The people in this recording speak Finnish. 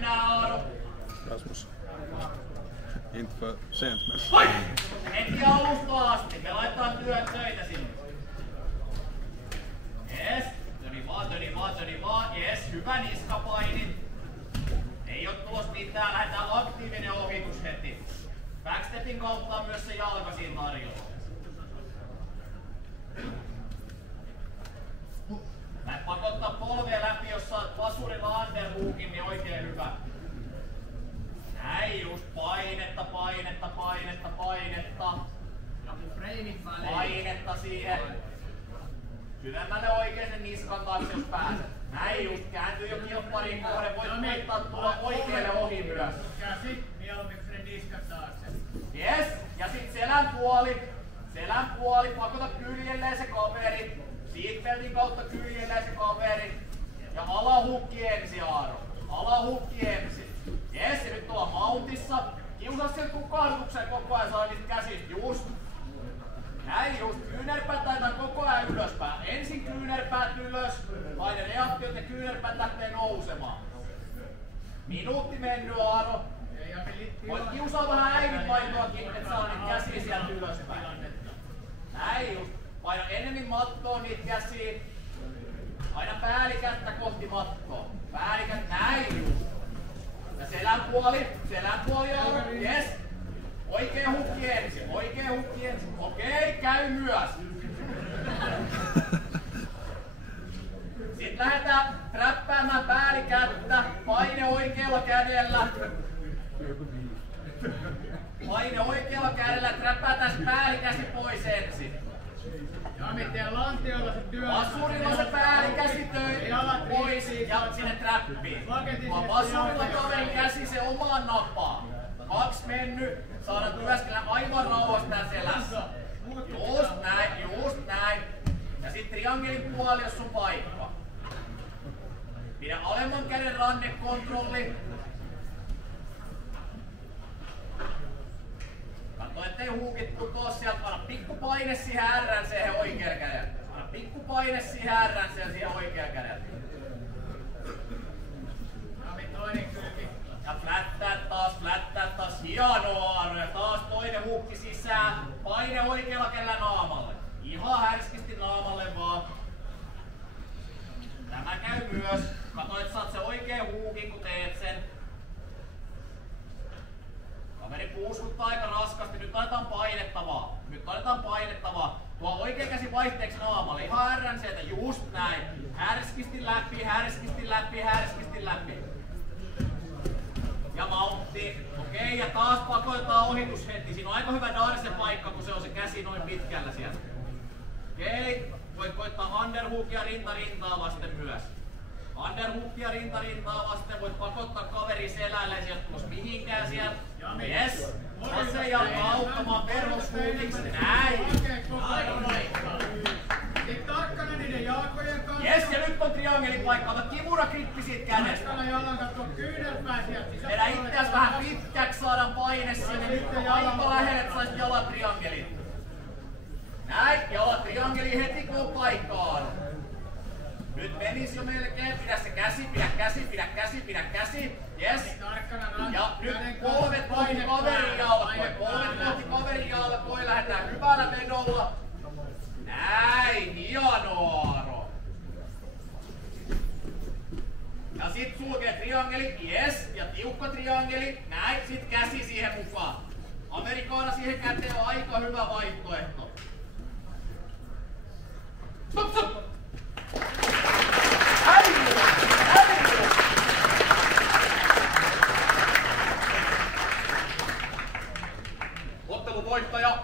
Mennään Aaro. Rasmus. Info Sandman. Heti alusta asti. Me laitetaan töitä sinne. Yes. Töni vaan. Yes. Hyvä niskapaini. Ei oo tulossa mitään. Lähdetään aktiivinen ohitus heti. Backstepin kautta on myös se jalka siinä tarjolla. Mä pakottaa polvea läpi, jos saat vasurilla underhookin, niin oikein hyvä. Näin just, painetta. Painetta siihen. Syvemmälle oikein sen niskan taakse, jos pääset. Näin just, kääntyy jo kilpparin kohden, voit koittaa tulla oikealle ohi myös. Käsi, mieluummin kun sinne niskan taakse. Yes, ja sit selän puoli, pakota kyljelleen se kaveri. Seatbeltin kautta kyljelleen se kaveri. Ja alahukki ensi, Aaro. Alahukki ensi. Jes, ja nyt ollaan mountissa. Kiusaa sieltä tukahdutuksen koko ajan, saa niistä käsistä. Just. Näin just. Kyynärpäät taitaa koko ajan ylöspäin. Ensin kyynärpäät ylös. Paine reaktiot ja kyynärpäät lähtee nousemaan. Minuutti mennyt, Aaro. Voit kiusaa vähän äidinpainoakin, et saa niitä käsiä sieltä ylöspäin. Näin just. Paina enemmän mattoon niitä käsiä. Aina päällikättä kohti mattoa. Päällikät, näin just. Ja selän puoli Aaro. Yes. Oikea hukki ensin. Okei, käy myös. Sitten lähdetään träppäämään päällikättä. Paine oikealla kädellä. Träppää tästä päällikäsi pois ensin. Miten lantiolla se työ. Vasurilla se päällikäsi pois ja sinne trappiin. Vasurilla kaverin käsi se omaan napaan. 2 mennyt. Saadaan työskennellä aivan rauhassa tää selässä. Just näin. Ja sit triangelin puoli, jos on paikka. Pidä alemman käden rannekontrolli. Katso ettei huukit putoa sieltä. Anna pikku paine siihen RNC:hen oikealla kädellä. Siihen oikealla kädellä. Toinen kylki. Ja flättää taas. Hienoa, Aaro. Ja taas toinen huukki sisään. Paine oikealla kädellä naamalle. Ihan härskisti naamalle vaan. Tämä käy myös. Kato, että saat se oikein huukin, kun teet sen. Kaveri puuskuttaa aika raskasti. Nyt laitetaan painettavaa. Tuo oikea käsi vaihteeksi naamalle. Ihan RNC:tä. Just näin. Härskisti läpi. Ja mountti. Okei, ja taas pakotetaan ohitus heti. Siinä on aika hyvä darse paikka, kun se on se käsi noin pitkällä sieltä. Okei, voit koittaa underhookia rintaa vasten myös. Voit pakottaa kaveri selälle, sieltä tulos mihinkään sieltä. Yes. Vasen jalka auttamaan perushuukiksi. Näin. Sitten tarkkana niiden jalkojen kanssa. Yes, ja nyt on triangelin paikka. Ota kivurakrippi siitä kädestä. Tarkkana jalan katsoa kyynärpää sieltä sisäpuolelle. Vedä itseäsi vähän pitkäksi, saadaan paine sinne. Nyt on aika lähellä, että saisit jalat triangelin. Näin, jalat triangelin heti kun on paikkaan. Nyt menis jo melkein. Pidä se käsi. Yes. Ja nyt polvet kohti kaverin jalkoja. Lähdetään hyvällä vedolla. Näin, hienoa, Aaro. Ja sit sulkee triangeli. Yes. Ja tiukka triangeli. Näin, sit käsi siihen mukaan. Amerikaana siihen käteen on aika hyvä vaihtoehto. Stop! Ottelun voittaja